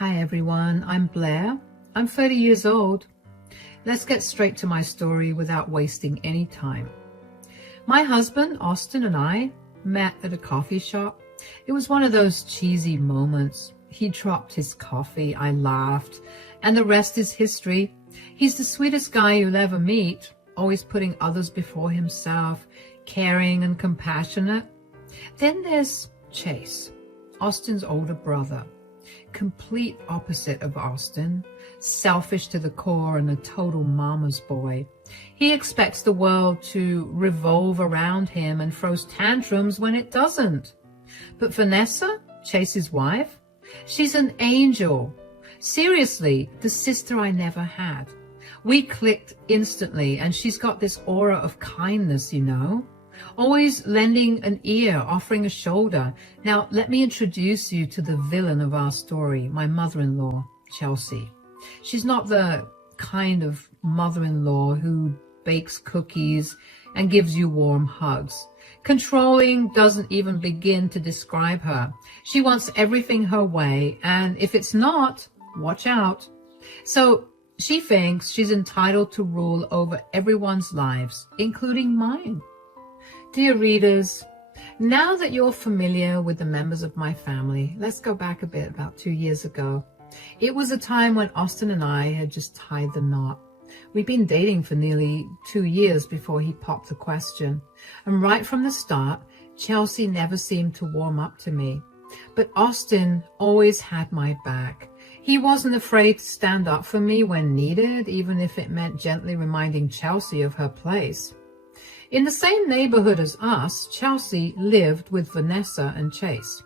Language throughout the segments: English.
Hi everyone, I'm Blair. I'm 30 years old. Let's get straight to my story without wasting any time. My husband, Austin, and I met at a coffee shop. It was one of those cheesy moments. He dropped his coffee, I laughed, and the rest is history. He's the sweetest guy you'll ever meet, always putting others before himself, caring and compassionate. Then there's Chase, Austin's older brother. Complete opposite of Austin, selfish to the core and a total mama's boy. He expects the world to revolve around him and throws tantrums when it doesn't. But Vanessa, Chase's wife, she's an angel. Seriously, the sister I never had. We clicked instantly, and she's got this aura of kindness, you know. Always lending an ear, offering a shoulder. Now, let me introduce you to the villain of our story, my mother-in-law, Chelsea. She's not the kind of mother-in-law who bakes cookies and gives you warm hugs. Controlling doesn't even begin to describe her. She wants everything her way, and if it's not, watch out. So she thinks she's entitled to rule over everyone's lives, including mine. Dear readers, now that you're familiar with the members of my family, let's go back a bit, about 2 years ago. It was a time when Austin and I had just tied the knot. We'd been dating for nearly 2 years before he popped the question. And right from the start, Chelsea never seemed to warm up to me. But Austin always had my back. He wasn't afraid to stand up for me when needed, even if it meant gently reminding Chelsea of her place. In the same neighborhood as us, Chelsea lived with Vanessa and Chase.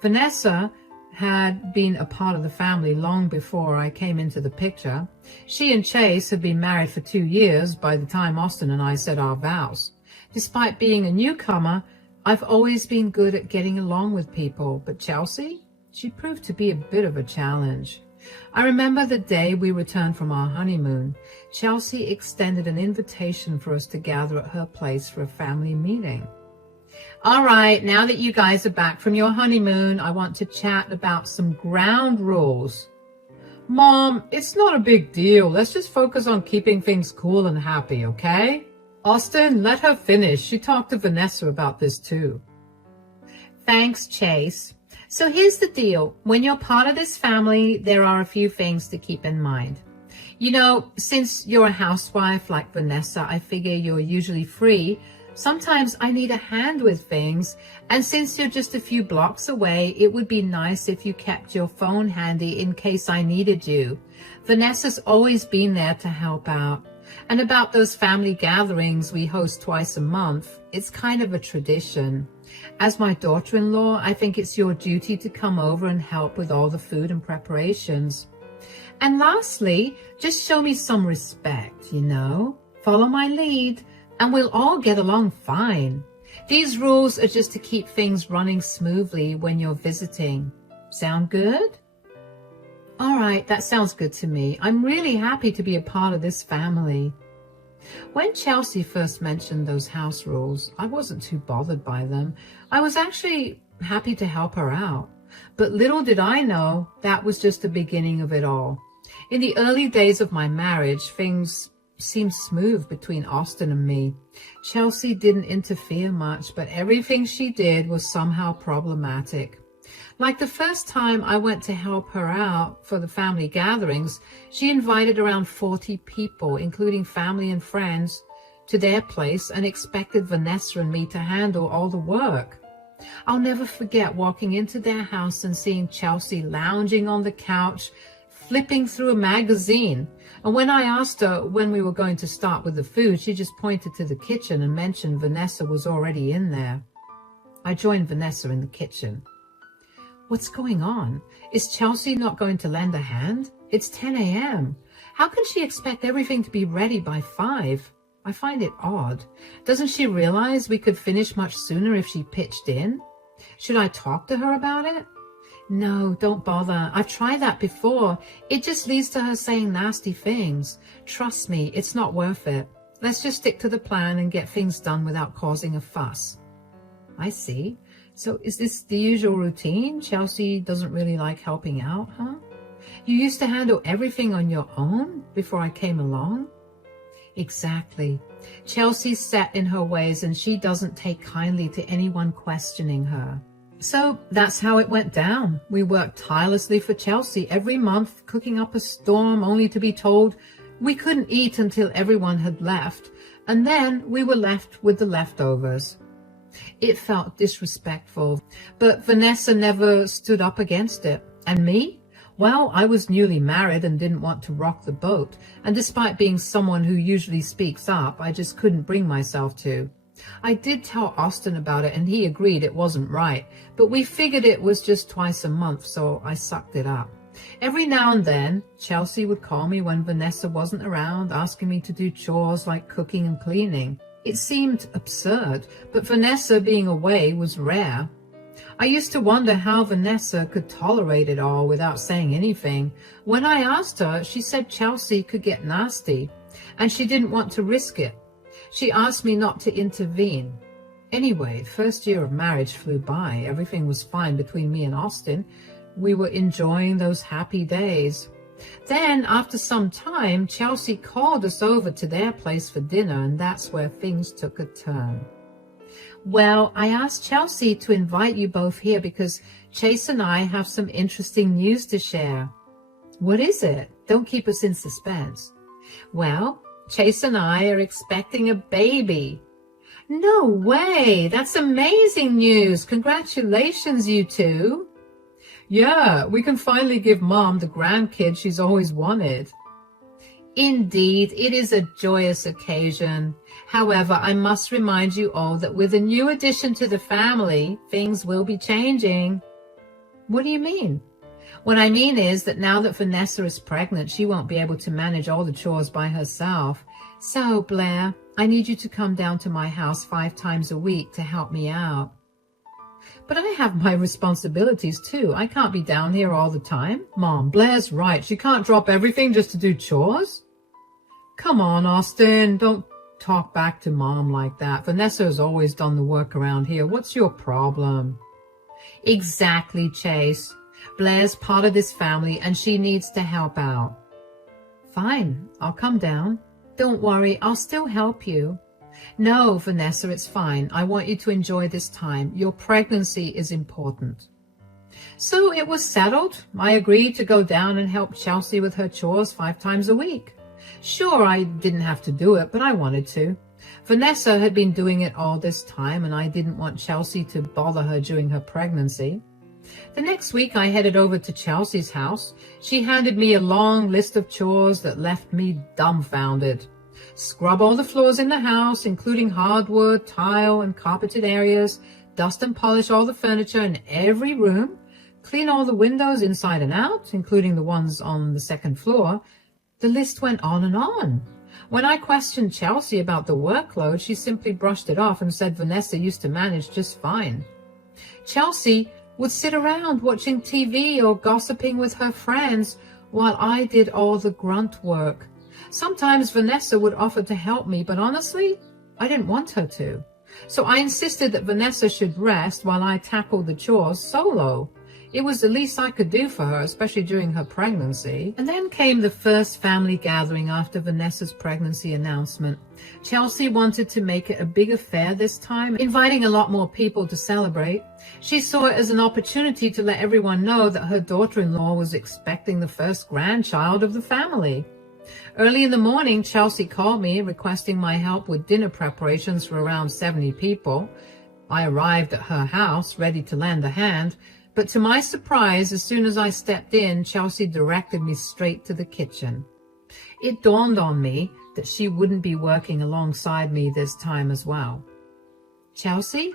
Vanessa had been a part of the family long before I came into the picture. She and Chase had been married for 2 years by the time Austin and I said our vows. Despite being a newcomer, I've always been good at getting along with people, but Chelsea, she proved to be a bit of a challenge. I remember the day we returned from our honeymoon. Chelsea extended an invitation for us to gather at her place for a family meeting. All right, now that you guys are back from your honeymoon, I want to chat about some ground rules. Mom, it's not a big deal. Let's just focus on keeping things cool and happy, okay? Austin, let her finish. She talked to Vanessa about this too. Thanks, Chase. So here's the deal. When you're part of this family, there are a few things to keep in mind. You know, since you're a housewife like Vanessa, I figure you're usually free. Sometimes I need a hand with things. And since you're just a few blocks away, it would be nice if you kept your phone handy in case I needed you. Vanessa's always been there to help out. And about those family gatherings we host twice a month, it's kind of a tradition. As my daughter-in-law, I think it's your duty to come over and help with all the food and preparations. And lastly, just show me some respect, you know. Follow my lead, and we'll all get along fine. These rules are just to keep things running smoothly when you're visiting. Sound good? All right, that sounds good to me. I'm really happy to be a part of this family. When Chelsea first mentioned those house rules, I wasn't too bothered by them. I was actually happy to help her out. But little did I know that was just the beginning of it all. In the early days of my marriage, things seemed smooth between Austin and me. Chelsea didn't interfere much, but everything she did was somehow problematic. Like the first time I went to help her out for the family gatherings, she invited around 40 people, including family and friends, to their place and expected Vanessa and me to handle all the work. I'll never forget walking into their house and seeing Chelsea lounging on the couch, flipping through a magazine. And when I asked her when we were going to start with the food, she just pointed to the kitchen and mentioned Vanessa was already in there. I joined Vanessa in the kitchen. What's going on? Is Chelsea not going to lend a hand? It's 10 a.m. How can she expect everything to be ready by 5? I find it odd. Doesn't she realize we could finish much sooner if she pitched in? Should I talk to her about it? No, don't bother. I've tried that before. It just leads to her saying nasty things. Trust me, it's not worth it. Let's just stick to the plan and get things done without causing a fuss. I see. So is this the usual routine? Chelsea doesn't really like helping out, huh? You used to handle everything on your own before I came along? Exactly. Chelsea's set in her ways and she doesn't take kindly to anyone questioning her. So that's how it went down. We worked tirelessly for Chelsea every month, cooking up a storm only to be told we couldn't eat until everyone had left, and then we were left with the leftovers. It felt disrespectful, but Vanessa never stood up against it. And me? Well, I was newly married and didn't want to rock the boat, and despite being someone who usually speaks up, I just couldn't bring myself to. I did tell Austin about it and he agreed it wasn't right, but we figured it was just twice a month, so I sucked it up. Every now and then, Chelsea would call me when Vanessa wasn't around, asking me to do chores like cooking and cleaning. It seemed absurd, but Vanessa being away was rare. I used to wonder how Vanessa could tolerate it all without saying anything. When I asked her, she said Chelsea could get nasty, and she didn't want to risk it. She asked me not to intervene. Anyway, first year of marriage flew by. Everything was fine between me and Austin. We were enjoying those happy days. Then, after some time, Chelsea called us over to their place for dinner, and that's where things took a turn. Well, I asked Chelsea to invite you both here because Chase and I have some interesting news to share. What is it? Don't keep us in suspense. Well, Chase and I are expecting a baby. No way! That's amazing news! Congratulations, you two! Yeah, we can finally give Mom the grandkid she's always wanted. Indeed, it is a joyous occasion. However, I must remind you all that with a new addition to the family, things will be changing. What do you mean? What I mean is that now that Vanessa is pregnant, she won't be able to manage all the chores by herself. So, Blair, I need you to come down to my house 5 times a week to help me out. But I have my responsibilities too. I can't be down here all the time. Mom, Blair's right. She can't drop everything just to do chores. Come on, Austin. Don't talk back to Mom like that. Vanessa has always done the work around here. What's your problem? Exactly, Chase. Blair's part of this family and she needs to help out. Fine, I'll come down. Don't worry, I'll still help you. No, Vanessa, it's fine. I want you to enjoy this time. Your pregnancy is important. So it was settled. I agreed to go down and help Chelsea with her chores 5 times a week. Sure, I didn't have to do it, but I wanted to. Vanessa had been doing it all this time, and I didn't want Chelsea to bother her during her pregnancy. The next week, I headed over to Chelsea's house. She handed me a long list of chores that left me dumbfounded. Scrub all the floors in the house, including hardwood, tile, and carpeted areas. Dust and polish all the furniture in every room. Clean all the windows inside and out, including the ones on the second floor. The list went on and on. When I questioned Chelsea about the workload, she simply brushed it off and said Vanessa used to manage just fine. Chelsea would sit around watching TV or gossiping with her friends while I did all the grunt work. Sometimes Vanessa would offer to help me, but honestly, I didn't want her to. So I insisted that Vanessa should rest while I tackled the chores solo. It was the least I could do for her, especially during her pregnancy. And then came the first family gathering after Vanessa's pregnancy announcement. Chelsea wanted to make it a big affair this time, inviting a lot more people to celebrate. She saw it as an opportunity to let everyone know that her daughter-in-law was expecting the first grandchild of the family. Early in the morning, Chelsea called me requesting my help with dinner preparations for around 70 people. I arrived at her house, ready to lend a hand, but to my surprise, as soon as I stepped in, Chelsea directed me straight to the kitchen. It dawned on me that she wouldn't be working alongside me this time as well. Chelsea,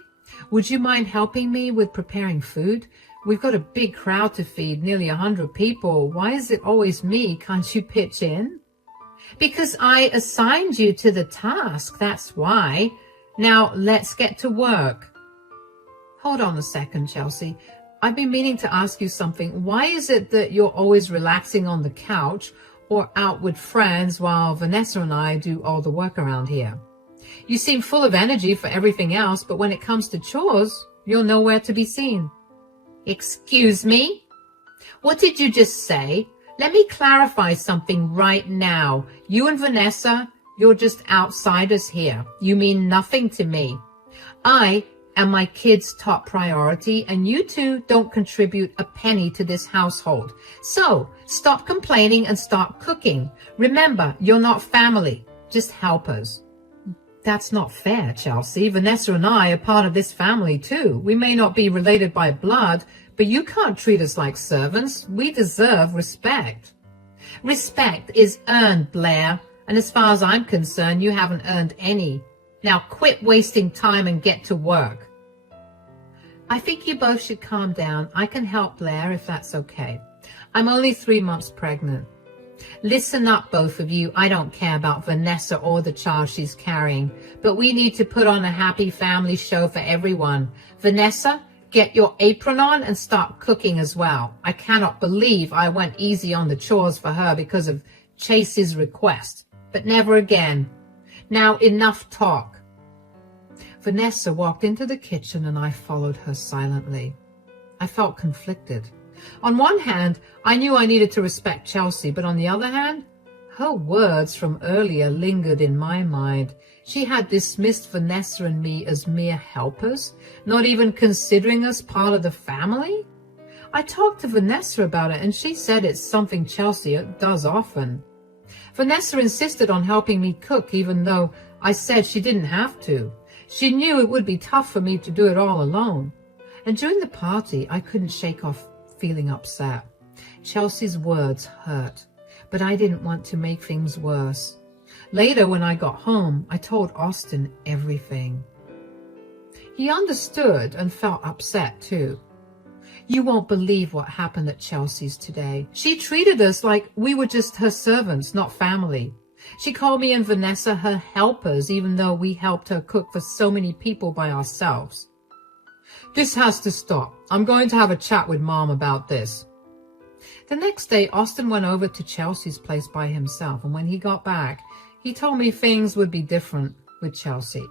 would you mind helping me with preparing food? We've got a big crowd to feed, nearly 100 people. Why is it always me? Can't you pitch in? Because I assigned you to the task, that's why. Now let's get to work. Hold on a second, Chelsea. I've been meaning to ask you something. Why is it that you're always relaxing on the couch or out with friends while Vanessa and I do all the work around here? You seem full of energy for everything else, but when it comes to chores, you're nowhere to be seen. Excuse me? What did you just say? Let me clarify something right now. You and Vanessa, you're just outsiders here. You mean nothing to me. I am my kids' top priority, and you two don't contribute a penny to this household. So stop complaining and start cooking. Remember, you're not family, just helpers. That's not fair, Chelsea. Vanessa and I are part of this family too. We may not be related by blood, but you can't treat us like servants. We deserve respect. Respect is earned, Blair. And as far as I'm concerned, you haven't earned any. Now quit wasting time and get to work. I think you both should calm down. I can help, Blair, if that's okay. I'm only 3 months pregnant. Listen up, both of you. I don't care about Vanessa or the child she's carrying, but we need to put on a happy family show for everyone. Vanessa, get your apron on and start cooking as well. I cannot believe I went easy on the chores for her because of Chase's request, but never again. Now enough talk. Vanessa walked into the kitchen and I followed her silently. I felt conflicted. On one hand, I knew I needed to respect Chelsea, but on the other hand, her words from earlier lingered in my mind. She had dismissed Vanessa and me as mere helpers, not even considering us part of the family. I talked to Vanessa about it, and she said it's something Chelsea does often. Vanessa insisted on helping me cook, even though I said she didn't have to. She knew it would be tough for me to do it all alone. And during the party, I couldn't shake off feeling upset. Chelsea's words hurt, but I didn't want to make things worse. Later, when I got home, I told Austin everything. He understood and felt upset too. You won't believe what happened at Chelsea's today. She treated us like we were just her servants, not family. She called me and Vanessa her helpers, even though we helped her cook for so many people by ourselves. This has to stop. I'm going to have a chat with Mom about this. The next day, Austin went over to Chelsea's place by himself, and when he got back, he told me things would be different with Chelsea.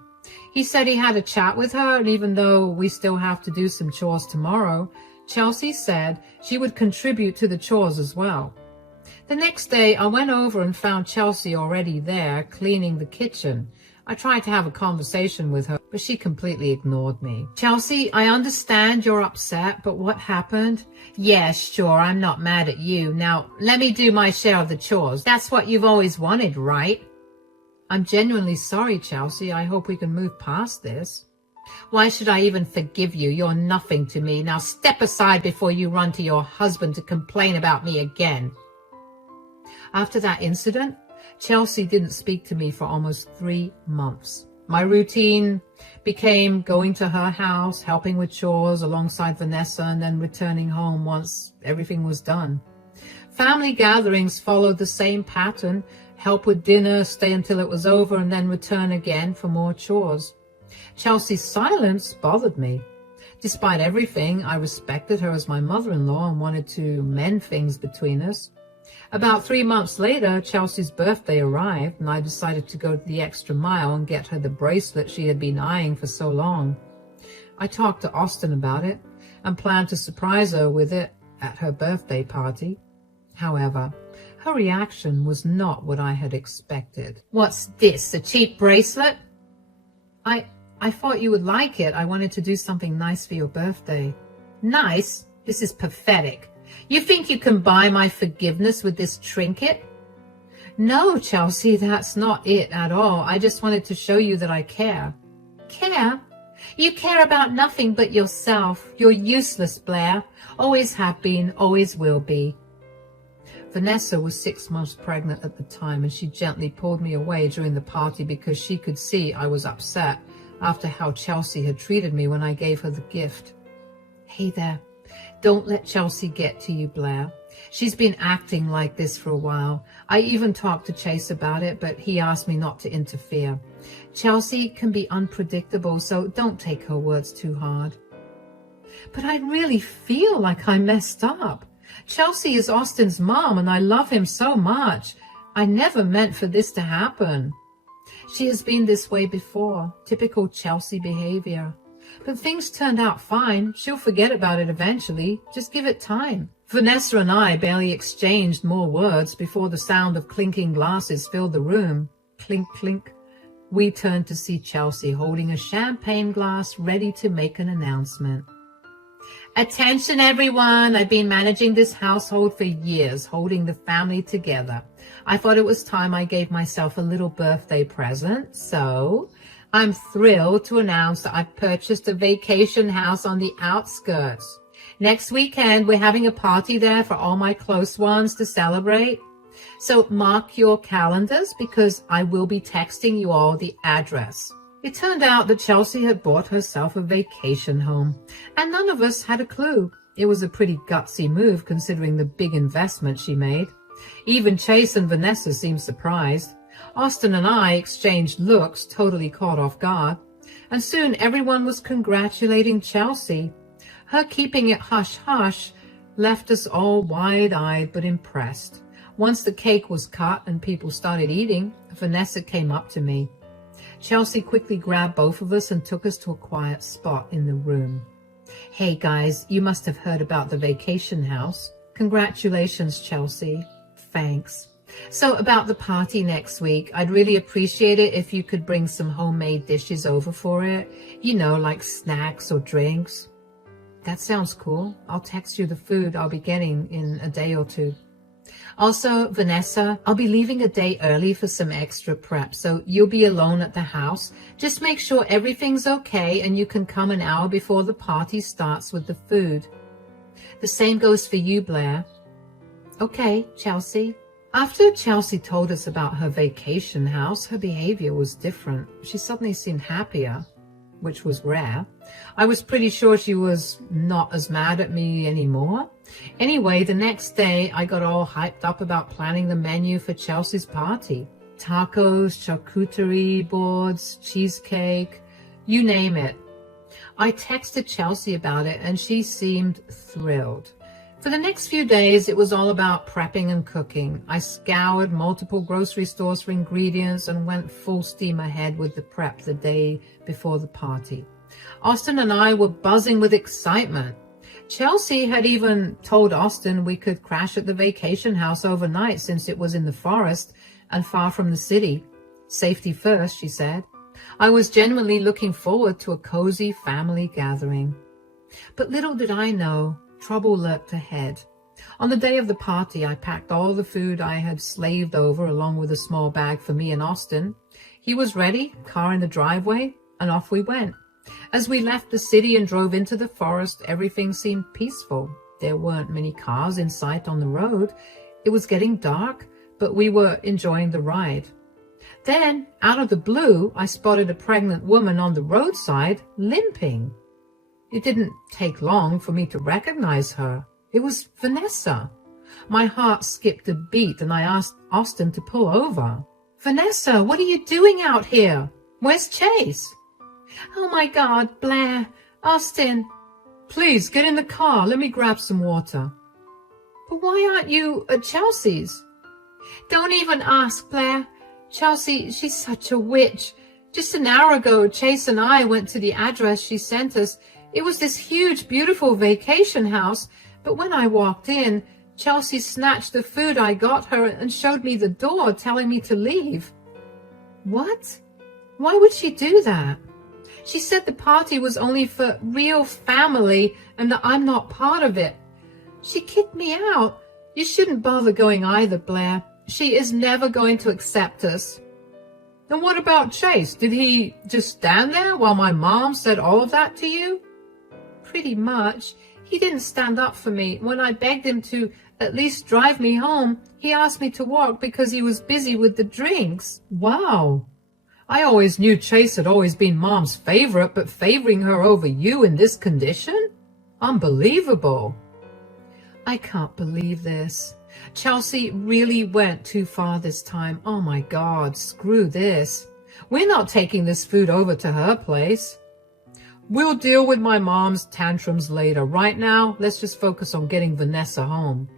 He said he had a chat with her, and even though we still have to do some chores tomorrow, Chelsea said she would contribute to the chores as well. The next day, I went over and found Chelsea already there, cleaning the kitchen. I tried to have a conversation with her, but she completely ignored me. Chelsea, I understand you're upset, but what happened? Yeah, sure, I'm not mad at you. Now, let me do my share of the chores. That's what you've always wanted, right? I'm genuinely sorry, Chelsea. I hope we can move past this. Why should I even forgive you? You're nothing to me. Now step aside before you run to your husband to complain about me again. After that incident, Chelsea didn't speak to me for almost 3 months. My routine became going to her house, helping with chores alongside Vanessa, and then returning home once everything was done. Family gatherings followed the same pattern: help with dinner, stay until it was over, and then return again for more chores. Chelsea's silence bothered me. Despite everything, I respected her as my mother-in-law and wanted to mend things between us. About 3 months later, Chelsea's birthday arrived, and I decided to go the extra mile and get her the bracelet she had been eyeing for so long. I talked to Austin about it and planned to surprise her with it at her birthday party. However, her reaction was not what I had expected. What's this, a cheap bracelet? I thought you would like it. I wanted to do something nice for your birthday. Nice? This is pathetic. You think you can buy my forgiveness with this trinket? No, Chelsea, that's not it at all. I just wanted to show you that I care. Care? You care about nothing but yourself. You're useless, Blair. Always have been, always will be. Vanessa was 6 months pregnant at the time, and she gently pulled me away during the party because she could see I was upset after how Chelsea had treated me when I gave her the gift. Hey there. Don't let Chelsea get to you, Blair. She's been acting like this for a while. I even talked to Chase about it, but he asked me not to interfere. Chelsea can be unpredictable, so don't take her words too hard. But I really feel like I messed up. Chelsea is Austin's mom, and I love him so much. I never meant for this to happen. She has been this way before, typical Chelsea behavior. But things turned out fine. She'll forget about it eventually. Just give it time. Vanessa and I barely exchanged more words before the sound of clinking glasses filled the room. Clink, clink. We turned to see Chelsea holding a champagne glass ready to make an announcement. Attention everyone, I've been managing this household for years, holding the family together. I thought it was time I gave myself a little birthday present, so I'm thrilled to announce that I've purchased a vacation house on the outskirts. Next weekend, we're having a party there for all my close ones to celebrate. So mark your calendars because I will be texting you all the address. It turned out that Chelsea had bought herself a vacation home, and none of us had a clue. It was a pretty gutsy move considering the big investment she made. Even Chase and Vanessa seemed surprised. Austin and I exchanged looks, totally caught off guard, and soon everyone was congratulating Chelsea. Her keeping it hush-hush left us all wide-eyed but impressed. Once the cake was cut and people started eating, Vanessa came up to me. Chelsea quickly grabbed both of us and took us to a quiet spot in the room. Hey guys, you must have heard about the vacation house. Congratulations, Chelsea. Thanks. So about the party next week, I'd really appreciate it if you could bring some homemade dishes over for it. You know, like snacks or drinks. That sounds cool. I'll text you the food I'll be getting in a day or two. Also, Vanessa, I'll be leaving a day early for some extra prep, so you'll be alone at the house. Just make sure everything's okay and you can come an hour before the party starts with the food. The same goes for you, Blair. Okay, Chelsea. After Chelsea told us about her vacation house, her behavior was different. She suddenly seemed happier, which was rare. I was pretty sure she was not as mad at me anymore. Anyway, the next day, I got all hyped up about planning the menu for Chelsea's party. Tacos, charcuterie boards, cheesecake, you name it. I texted Chelsea about it and she seemed thrilled. For the next few days, it was all about prepping and cooking. I scoured multiple grocery stores for ingredients and went full steam ahead with the prep the day before the party. Austin and I were buzzing with excitement. Chelsea had even told Austin we could crash at the vacation house overnight since it was in the forest and far from the city. Safety first, she said. I was genuinely looking forward to a cozy family gathering. But little did I know, trouble lurked ahead. On the day of the party, I packed all the food I had slaved over along with a small bag for me and Austin. He was ready, car in the driveway, and off we went. As we left the city and drove into the forest, everything seemed peaceful. There weren't many cars in sight on the road. It was getting dark, but we were enjoying the ride. Then, out of the blue, I spotted a pregnant woman on the roadside, limping. It didn't take long for me to recognize her. It was Vanessa. My heart skipped a beat and I asked Austin to pull over. Vanessa, what are you doing out here? Where's Chase? Oh my God, Blair, Austin. Please, get in the car. Let me grab some water. But why aren't you at Chelsea's? Don't even ask, Blair. Chelsea, she's such a witch. Just an hour ago, Chase and I went to the address she sent us. It was this huge, beautiful vacation house. But when I walked in, Chelsea snatched the food I got her and showed me the door, telling me to leave. What? Why would she do that? She said the party was only for real family and that I'm not part of it. She kicked me out. You shouldn't bother going either, Blair. She is never going to accept us. And what about Chase? Did he just stand there while my mom said all of that to you? Pretty much. He didn't stand up for me. When I begged him to at least drive me home, he asked me to walk because he was busy with the drinks. Wow. I always knew Chase had always been Mom's favorite, but favoring her over you in this condition? Unbelievable. I can't believe this. Chelsea really went too far this time. Oh my God, screw this. We're not taking this food over to her place. We'll deal with my mom's tantrums later. Right now, let's just focus on getting Vanessa home.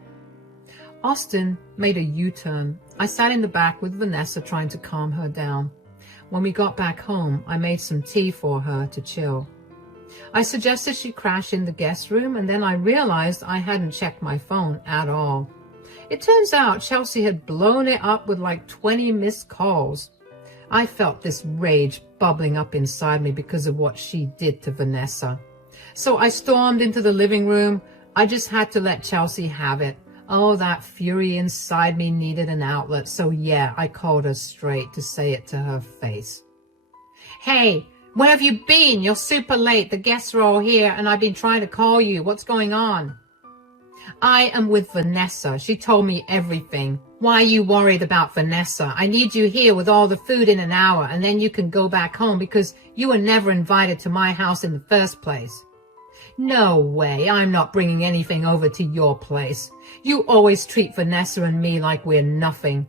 Austin made a U-turn. I sat in the back with Vanessa trying to calm her down. When we got back home, I made some tea for her to chill. I suggested she crash in the guest room, and then I realized I hadn't checked my phone at all. It turns out Chelsea had blown it up with like 20 missed calls. I felt this rage bubbling up inside me because of what she did to Vanessa. So I stormed into the living room. I just had to let Chelsea have it. Oh, that fury inside me needed an outlet. So yeah, I called her straight to say it to her face. Hey, where have you been? You're super late. The guests are all here and I've been trying to call you. What's going on? I am with Vanessa. She told me everything. Why are you worried about Vanessa? I need you here with all the food in an hour, and then you can go back home because you were never invited to my house in the first place. No way. I'm not bringing anything over to your place. You always treat Vanessa and me like we're nothing.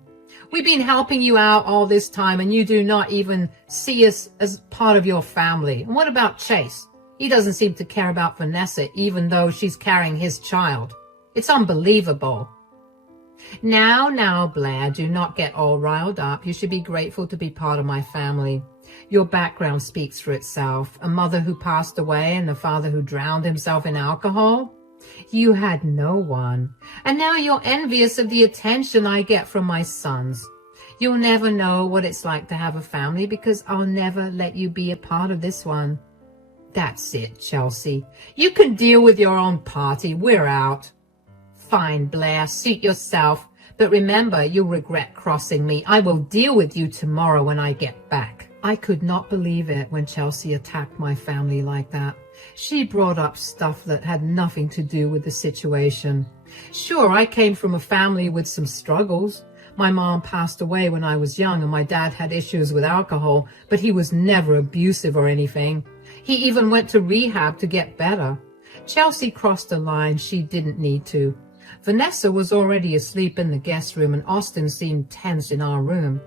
We've been helping you out all this time, and you do not even see us as part of your family. And what about Chase? He doesn't seem to care about Vanessa, even though she's carrying his child. It's unbelievable. Now, Blair, do not get all riled up. You should be grateful to be part of my family. Your background speaks for itself. A mother who passed away and a father who drowned himself in alcohol. You had no one. And now you're envious of the attention I get from my sons. You'll never know what it's like to have a family because I'll never let you be a part of this one. That's it, Chelsea. You can deal with your own party. We're out. Fine, Blair, suit yourself. But remember, you'll regret crossing me. I will deal with you tomorrow when I get back. I could not believe it when Chelsea attacked my family like that. She brought up stuff that had nothing to do with the situation. Sure, I came from a family with some struggles. My mom passed away when I was young and my dad had issues with alcohol, but he was never abusive or anything. He even went to rehab to get better. Chelsea crossed a line she didn't need to. Vanessa was already asleep in the guest room and Austin seemed tense in our room.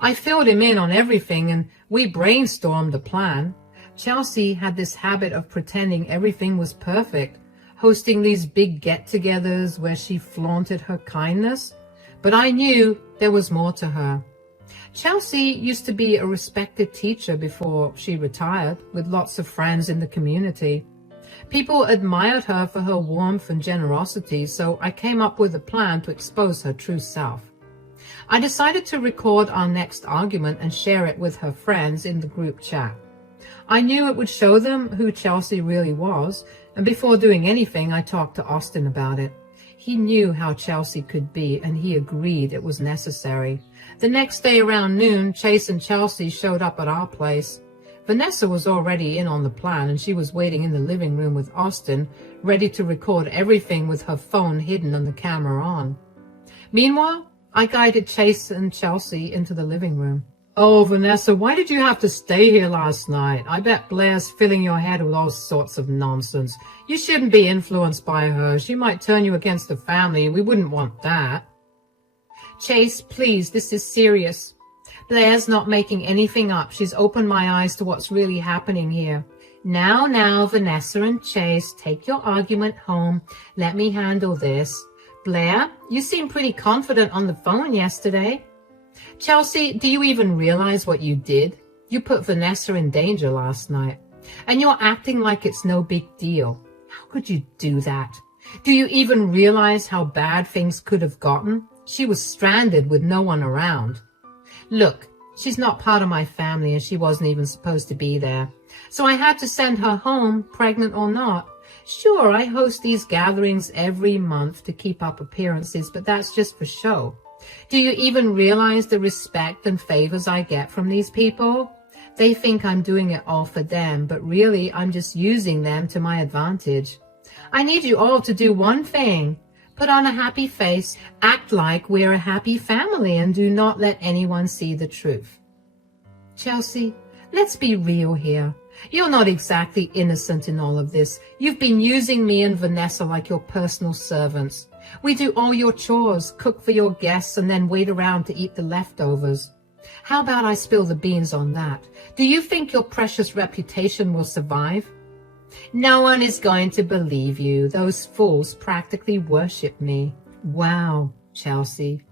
I filled him in on everything and we brainstormed a plan. Chelsea had this habit of pretending everything was perfect, hosting these big get-togethers where she flaunted her kindness. But I knew there was more to her. Chelsea used to be a respected teacher before she retired, with lots of friends in the community. People admired her for her warmth and generosity, so I came up with a plan to expose her true self. I decided to record our next argument and share it with her friends in the group chat. I knew it would show them who Chelsea really was, and before doing anything, I talked to Austin about it. He knew how Chelsea could be, and he agreed it was necessary. The next day around noon, Chase and Chelsea showed up at our place. Vanessa was already in on the plan, and she was waiting in the living room with Austin, ready to record everything with her phone hidden and the camera on. Meanwhile, I guided Chase and Chelsea into the living room. Oh, Vanessa, why did you have to stay here last night? I bet Blair's filling your head with all sorts of nonsense. You shouldn't be influenced by her. She might turn you against the family. We wouldn't want that. Chase, please, this is serious. Blair's not making anything up. She's opened my eyes to what's really happening here. Now, Vanessa and Chase, take your argument home. Let me handle this. Blair, you seemed pretty confident on the phone yesterday. Chelsea, do you even realize what you did? You put Vanessa in danger last night, and you're acting like it's no big deal. How could you do that? Do you even realize how bad things could have gotten? She was stranded with no one around. Look, she's not part of my family and she wasn't even supposed to be there. So I had to send her home, pregnant or not. Sure, I host these gatherings every month to keep up appearances, but that's just for show. Do you even realize the respect and favors I get from these people? They think I'm doing it all for them, but really I'm just using them to my advantage. I need you all to do one thing. Put on a happy face, act like we're a happy family, and do not let anyone see the truth. Chelsea, let's be real here. You're not exactly innocent in all of this. You've been using me and Vanessa like your personal servants. We do all your chores, cook for your guests, and then wait around to eat the leftovers. How about I spill the beans on that? Do you think your precious reputation will survive? No one is going to believe you. Those fools practically worship me. Wow, Chelsea.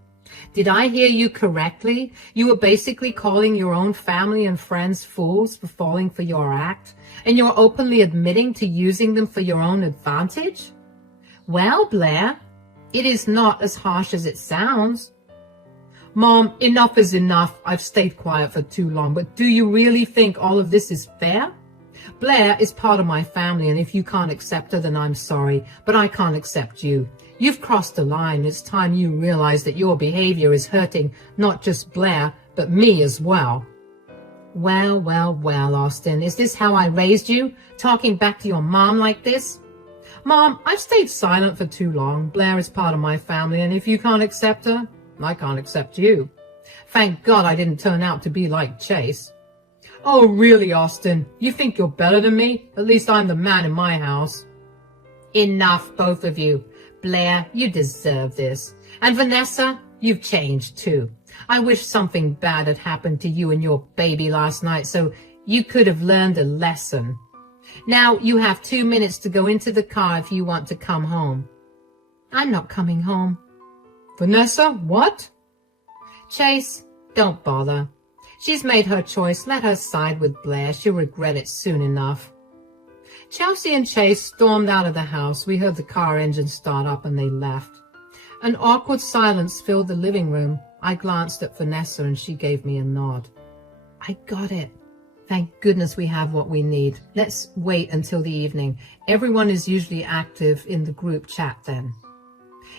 Did I hear you correctly? You were basically calling your own family and friends fools for falling for your act, and you're openly admitting to using them for your own advantage? Well, Blair, it is not as harsh as it sounds. Mom, enough is enough. I've stayed quiet for too long, but do you really think all of this is fair? Blair is part of my family, and if you can't accept her, then I'm sorry, but I can't accept you. You've crossed the line. It's time you realize that your behavior is hurting not just Blair, but me as well. Well, well, well, Austin, is this how I raised you? Talking back to your mom like this? Mom, I've stayed silent for too long. Blair is part of my family, and if you can't accept her, I can't accept you. Thank God I didn't turn out to be like Chase. Oh, really, Austin? You think you're better than me? At least I'm the man in my house. Enough, both of you. Blair, you deserve this. And Vanessa, you've changed too. I wish something bad had happened to you and your baby last night so you could have learned a lesson. Now you have 2 minutes to go into the car if you want to come home. I'm not coming home. Vanessa, what? Chase, don't bother. She's made her choice. Let her side with Blair. She'll regret it soon enough. Chelsea and Chase stormed out of the house. We heard the car engine start up and they left. An awkward silence filled the living room. I glanced at Vanessa and she gave me a nod. I got it. Thank goodness we have what we need. Let's wait until the evening. Everyone is usually active in the group chat then.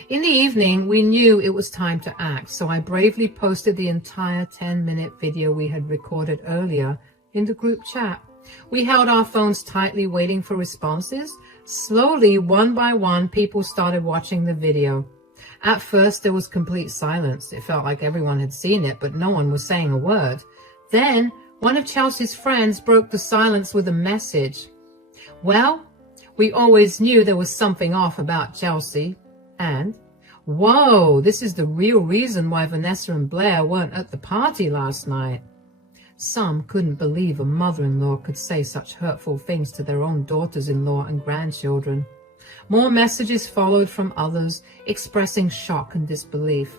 In the evening, we knew it was time to act, so I bravely posted the entire 10-minute video we had recorded earlier in the group chat. We held our phones tightly, waiting for responses. Slowly, one by one, people started watching the video. At first, there was complete silence. It felt like everyone had seen it, but no one was saying a word. Then, one of Chelsea's friends broke the silence with a message. Well, we always knew there was something off about Chelsea. And, whoa, this is the real reason why Vanessa and Blair weren't at the party last night. Some couldn't believe a mother-in-law could say such hurtful things to their own daughters-in-law and grandchildren. More messages followed from others, expressing shock and disbelief.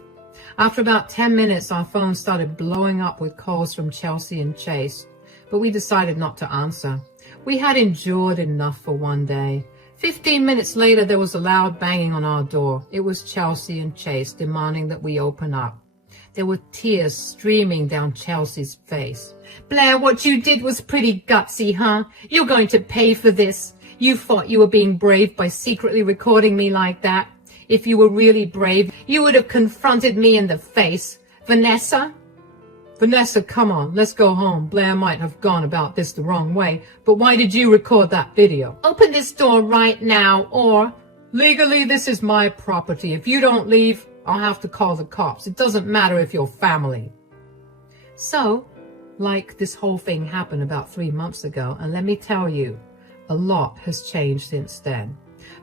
After about 10 minutes, our phones started blowing up with calls from Chelsea and Chase, but we decided not to answer. We had endured enough for one day. 15 minutes later, there was a loud banging on our door. It was Chelsea and Chase demanding that we open up. There were tears streaming down Chelsea's face. Blair, what you did was pretty gutsy, huh? You're going to pay for this. You thought you were being brave by secretly recording me like that. If you were really brave, you would have confronted me in the face. Vanessa? Vanessa, come on, let's go home. Blair might have gone about this the wrong way, but why did you record that video? Open this door right now, or... Legally, this is my property. If you don't leave, I'll have to call the cops. It doesn't matter if you're family. So, like this whole thing happened about 3 months ago, and let me tell you, a lot has changed since then.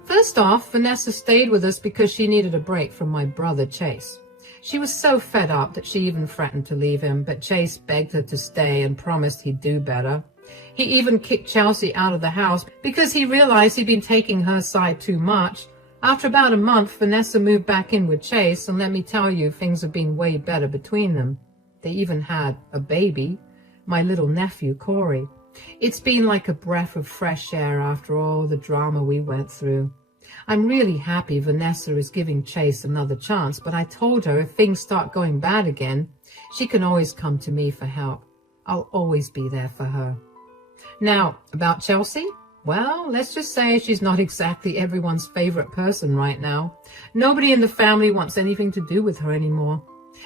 First off, Vanessa stayed with us because she needed a break from my brother Chase. She was so fed up that she even threatened to leave him, but Chase begged her to stay and promised he'd do better. He even kicked Chelsea out of the house because he realized he'd been taking her side too much. After about a month, Vanessa moved back in with Chase, and let me tell you, things have been way better between them. They even had a baby, my little nephew, Corey. It's been like a breath of fresh air after all the drama we went through. I'm really happy Vanessa is giving Chase another chance, but I told her if things start going bad again, she can always come to me for help. I'll always be there for her. Now, about Chelsea? Well, let's just say she's not exactly everyone's favorite person right now. Nobody in the family wants anything to do with her anymore.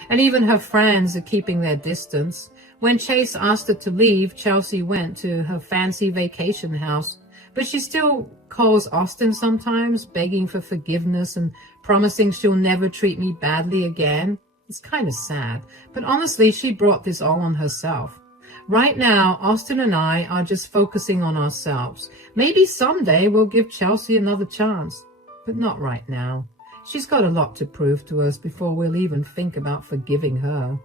And even her friends are keeping their distance. When Chase asked her to leave, Chelsea went to her fancy vacation house. But she still calls Austin sometimes, begging for forgiveness and promising she'll never treat me badly again. It's kind of sad, but honestly, she brought this all on herself. Right now, Austin and I are just focusing on ourselves. Maybe someday we'll give Chelsea another chance, but not right now. She's got a lot to prove to us before we'll even think about forgiving her.